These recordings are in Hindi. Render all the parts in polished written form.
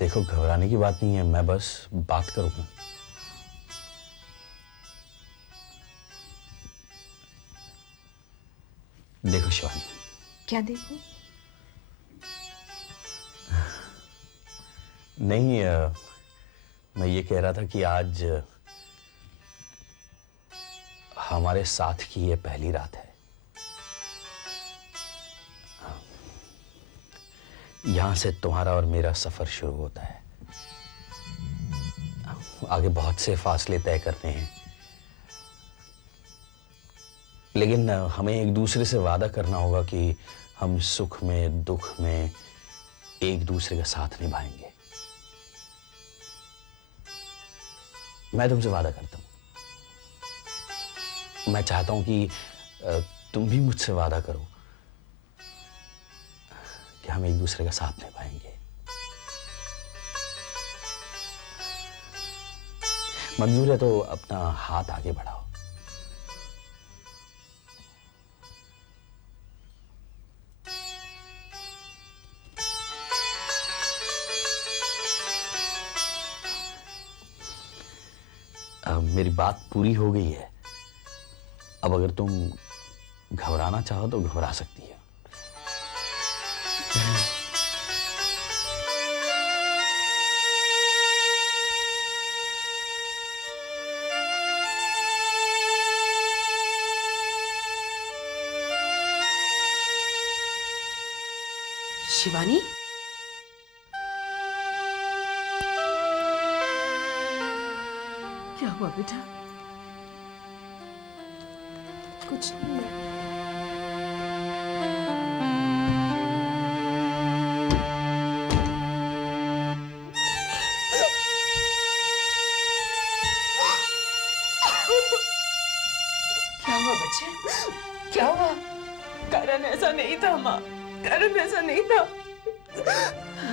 देखो, घबराने की बात नहीं है, मैं बस बात करूंगा। देखो शिवानी। क्या देखो? नहीं, मैं ये कह रहा था कि आज हमारे साथ की ये पहली रात है। यहां से तुम्हारा और मेरा सफर शुरू होता है। आगे बहुत से फासले तय करने हैं, लेकिन हमें एक दूसरे से वादा करना होगा कि हम सुख में दुख में एक दूसरे का साथ निभाएंगे। मैं तुमसे वादा करता हूं। मैं चाहता हूं कि तुम भी मुझसे वादा करो कि हम एक दूसरे का साथ निभाएंगे। मंजूर है तो अपना हाथ आगे बढ़ाओ। मेरी बात पूरी हो गई है। अब अगर तुम घबराना चाहो तो घबरा सकती है। शिवानी, क्या हुआ बेटा? कुछ नहीं। क्या हुआ बच्चे? क्या हुआ? कारण ऐसा नहीं था माँ, कारण ऐसा नहीं था।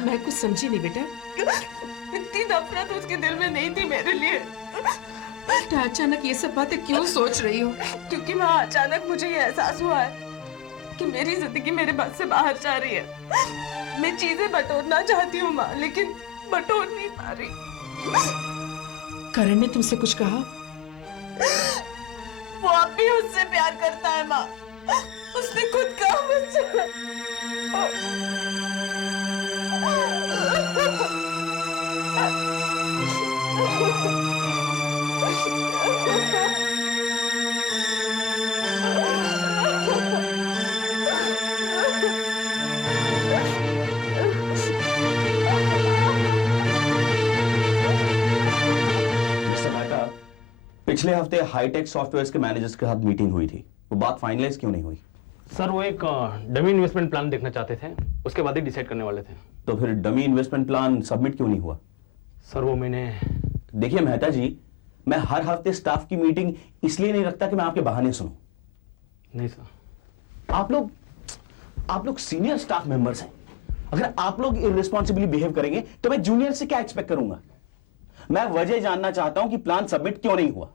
मैं कुछ समझी नहीं बेटा। इतनी नफरत उसके दिल में नहीं थी मेरे लिए। बेटा अचानक ये सब बातें क्यों सोच रही हो? क्योंकि माँ अचानक मुझे ये एहसास हुआ है कि मेरी जिंदगी मेरे बस से बाहर जा रही है। मैं चीजें बटोरना चाहती हूँ माँ, लेकिन बटोर नहीं पा रही। करण ने तुमसे कुछ कहा? वो अब भी उससे प्यार करता है माँ। उसने खुद कहा मुझसे। पिछले हफ्ते हाईटेक सॉफ्टवेयर्स के मैनेजर्स के साथ मीटिंग हुई थी, वो बात फाइनलाइज क्यों नहीं हुई? सर वो एक डमी इन्वेस्टमेंट प्लान देखना चाहते थे, उसके बाद ही डिसाइड करने वाले थे। तो फिर डमी इन्वेस्टमेंट प्लान सबमिट क्यों नहीं हुआ? सर वो मैंने... देखिए मेहता जी, मैं हर हफ्ते स्टाफ की मीटिंग इसलिए नहीं रखता कि मैं आपके बहाने सुनूं। नहीं सर। आप लोग सीनियर स्टाफ मेंबर्स हैं। अगर आप लोग इररिस्पॉन्सिबली बिहेव करेंगे तो मैं जूनियर से क्या एक्सपेक्ट करूंगा? मैं वजह जानना चाहता हूं कि प्लान सबमिट क्यों नहीं हुआ।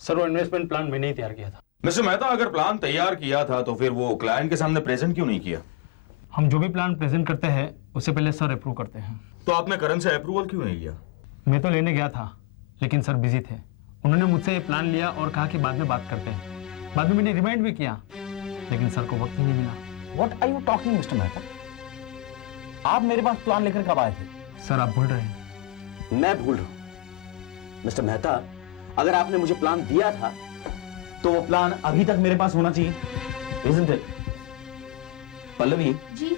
सर वो इन्वेस्टमेंट प्लान मैंने ही तैयार किया था। मिस्टर मेहता, अगर प्लान तैयार किया था तो फिर वो क्लाइंट के सामने प्रेजेंट क्यों नहीं किया? हम जो भी प्लान प्रेजेंट करते हैं उससे पहले सर अप्रूव करते हैं। तो आपने करण से अप्रूवल क्यों नहीं लिया? मैं तो लेने गया था, लेकिन सर बिजी थे। उन्होंने मुझसे ये प्लान लिया और कहा कि बाद में बात करते हैं। बाद में मैंने रिमाइंड भी किया, लेकिन सर को वक्त ही नहीं मिला। What are you talking mister Mehta? आप मेरे पास प्लान लेकर कब आए थे? सर आप भूल रहे हैं। मैं भूल रहा हूं? मिस्टर मेहता, अगर आपने मुझे प्लान दिया था तो वो प्लान अभी तक मेरे पास होना चाहिए, isn't it? Pallavi, ji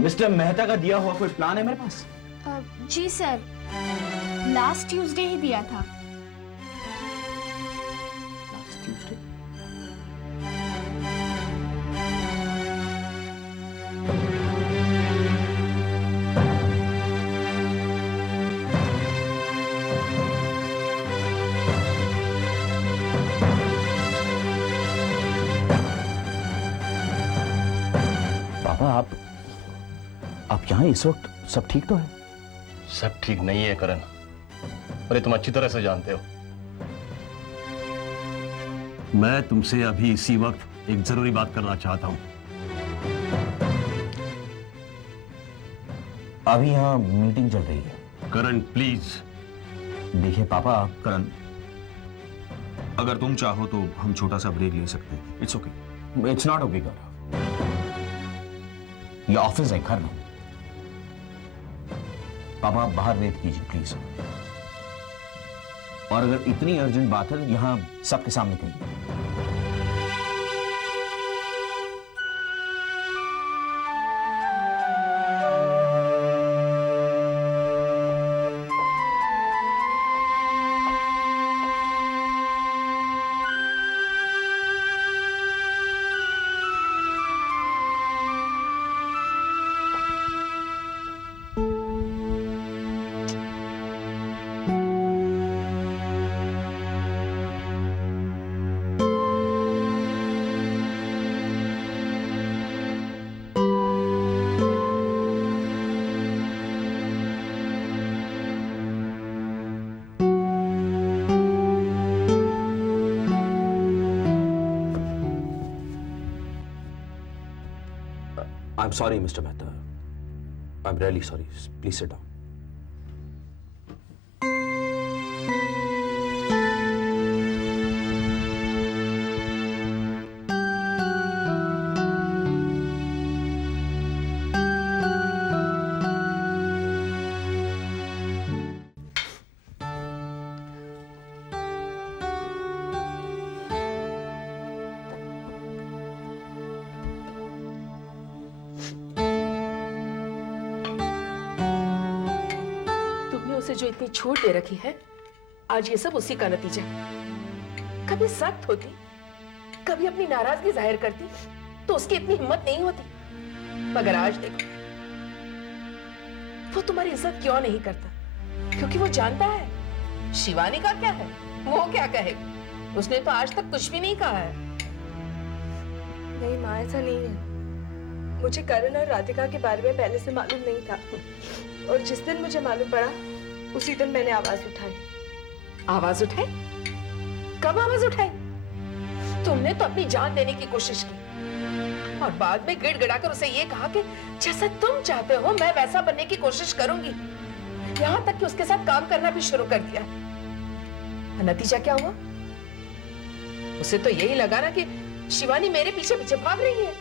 mister Mehta का दिया हुआ कोई प्लान है मेरे पास? जी सर, लास्ट ट्यूसडे ही दिया था। Last Tuesday? पापा, आप यहाँ इस वक्त सब ठीक तो है? सब ठीक नहीं है करण, और ये तुम अच्छी तरह से जानते हो। मैं तुमसे अभी इसी वक्त एक जरूरी बात करना चाहता हूं। अभी यहाँ मीटिंग चल रही है। करण प्लीज। देखिए पापा, करण, अगर तुम चाहो तो हम छोटा सा ब्रेक ले सकते हैं। It's okay. It's not okay Gaurav, ये ऑफिस है, घर नहीं। पापा आप बाहर वेट कीजिए प्लीज, और अगर इतनी अर्जेंट बात है तो यहां सबके सामने कहिए। I'm sorry, Mr. Mehta. I'm really sorry. Please sit down. उसे जो इतनी छूट दे रखी है, आज ये सब उसी का नतीजा है। कभी सख्त होती, कभी अपनी नाराजगी जाहिर करती, तो उसकी इतनी हिम्मत नहीं होती। मगर आज देखो, वो तुम्हारी इज्जत क्यों नहीं करता? क्योंकि वो जानता है शिवानी का क्या है, वो क्या कहेगा। उसने तो आज तक कुछ भी नहीं कहा है। नहीं माँ, ऐसा नहीं है। मुझे करण और राधिका के बारे में पहले से मालूम नहीं था, और जिस दिन मुझे मालूम पड़ा उसी दिन मैंने आवाज उठाई। आवाज उठाई? कब आवाज उठाई? तुमने तो अपनी जान देने की कोशिश की, और बाद में गिड़गिड़ाकर उसे ये कहा कि जैसा तुम चाहते हो मैं वैसा बनने की कोशिश करूंगी। यहां तक कि उसके साथ काम करना भी शुरू कर दिया। नतीजा क्या हुआ? उसे तो यही लगा ना कि शिवानी मेरे पीछे पीछे भाग रही है।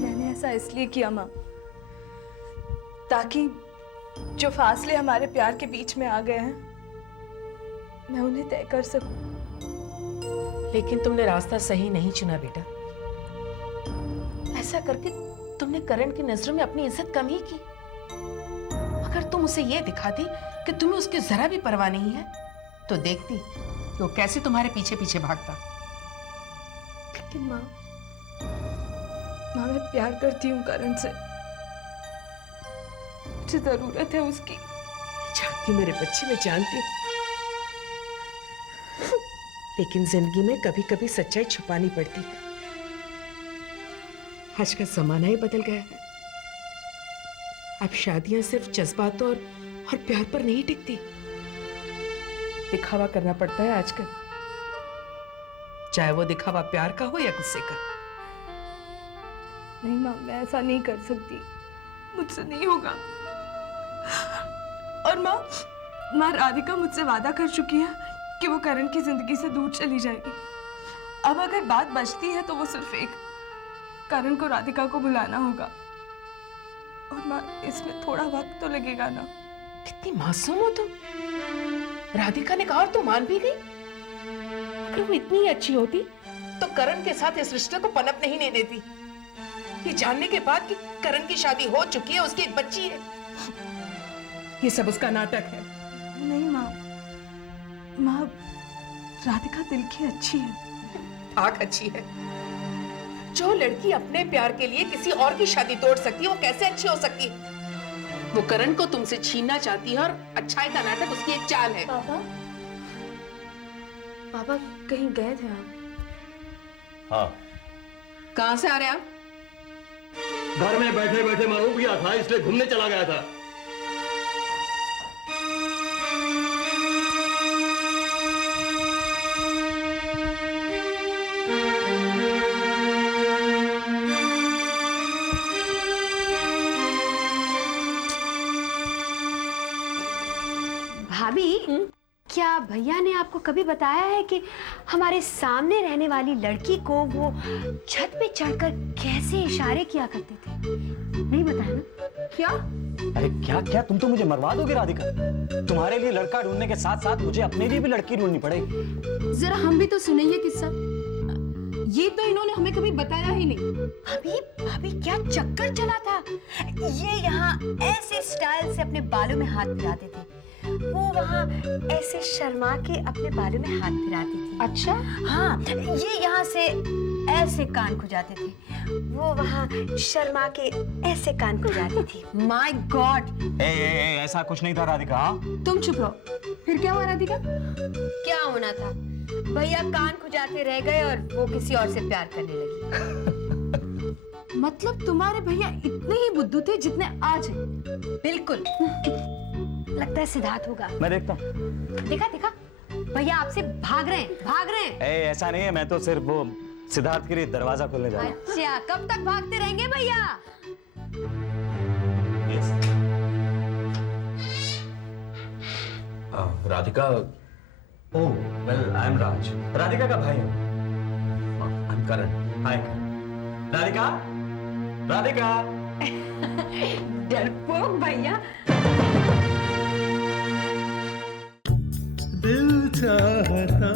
मैंने ऐसा इसलिए किया माँ, ताकि जो फासले हमारे प्यार के बीच में आ गए हैं, मैं उन्हें तय कर सकूं। लेकिन तुमने रास्ता सही नहीं चुना बेटा। ऐसा करके तुमने करण की नजरों में अपनी इज्जत कम ही की। अगर तुम उसे यह दिखाती कि तुम्हें उसकी जरा भी परवाह नहीं है, तो देखती कि वो कैसे तुम्हारे पीछे पीछे भागता। लेकिन माँ, मैं प्यार करती हूँ करण से। मुझे जरूरत है उसकी। जानती मेरे बच्चे, मैं जानती हूँ। लेकिन जिंदगी में कभी कभी सच्चाई छुपानी पड़ती है। आज का जमाना ही बदल गया है। अब शादियां सिर्फ जज्बातों और प्यार पर नहीं टिकती। दिखावा करना पड़ता है आजकल, चाहे वो दिखावा प्यार का हो या गुस्से का। नहीं माँ, मैं ऐसा नहीं कर सकती, मुझसे नहीं होगा। और माँ राधिका मुझसे वादा कर चुकी है कि वो करण की जिंदगी से दूर चली जाएगी। अब अगर बात बचती है तो वो सिर्फ एक, करण को राधिका को बुलाना होगा। और माँ, इसमें थोड़ा वक्त तो लगेगा ना। कितनी मासूम हो तुम। राधिका ने कहा और तू मान भी गई। अगर वो इतनी अच्छी होती तो करण के साथ इस रिश्ते को पनपने ही नहीं देती। ये जानने के बाद कि करण की शादी हो चुकी है, उसकी एक बच्ची है, ये सब उसका नाटक है। नहीं माँ, माँ राधिका दिल की अच्छी है। आंख अच्छी है। जो लड़की अपने प्यार के लिए किसी और की शादी तोड़ सकती है, वो कैसे अच्छी हो सकती है? वो करण को तुमसे छीनना चाहती है और अच्छाई का नाटक उसकी एक चाल है। पापा, पापा कहीं गए थे आप? हाँ, कहां से आ रहे आप? घर में बैठे बैठे मन उब गया था, इसलिए घूमने चला गया था। भाभी, क्या भैया ने आपको कभी बताया है कि हमारे सामने रहने वाली लड़की को वो छत पे चढ़कर कैसे इशारे किया करते थे? नहीं बताया ना? क्या? अरे क्या क्या, तुम तो मुझे मरवा दोगे राधिका। तुम्हारे लिए लड़का ढूंढने के साथ साथ मुझे अपने लिए भी लड़की ढूंढनी पड़ेगी। जरा हम भी तो सुनेंगे किस्सा। ये तो इन्होंने हमें कभी बताया ही नहीं। भाभी, भाभी क्या चक्कर चला था। ये यहाँ ऐसे स्टाइल से अपने बालों में हाथ फिराते थे, वो वहाँ ऐसे शर्मा के अपने बालों में हाथ फिराती थी। अच्छा? हाँ, ये यहाँ से ऐसे कान खुजाते थे, वो वहाँ शर्मा के ऐसे कान खुजाती थी। My God! ऐसा कुछ नहीं था राधिका। हाँ? तुम चुप रहो। फिर क्या हुआ राधिका? क्या होना था? भैया कान खुजाते रह गए और वो किसी और से प्यार करने लगी। मतलब तुम्हारे भैया इतने ही बुद्धू थे जितने आज हैं? बिल्कुल। लगता है सिद्धार्थ होगा। मैं देखता हूँ। देखा देखा, भैया आपसे भाग रहे हैं, भाग रहे हैं। ऐसा नहीं है, मैं तो सिर्फ वो सिद्धार्थ के लिए दरवाजा खोलने जा रहा हूँ। अच्छा, कब तक भागते रहेंगे भैया? Radhika, oh well I am Raj, Radhika का भाई हूँ। I am Karan. Hi Radhika. Radhika. डरपोक भैया। दिल चाहता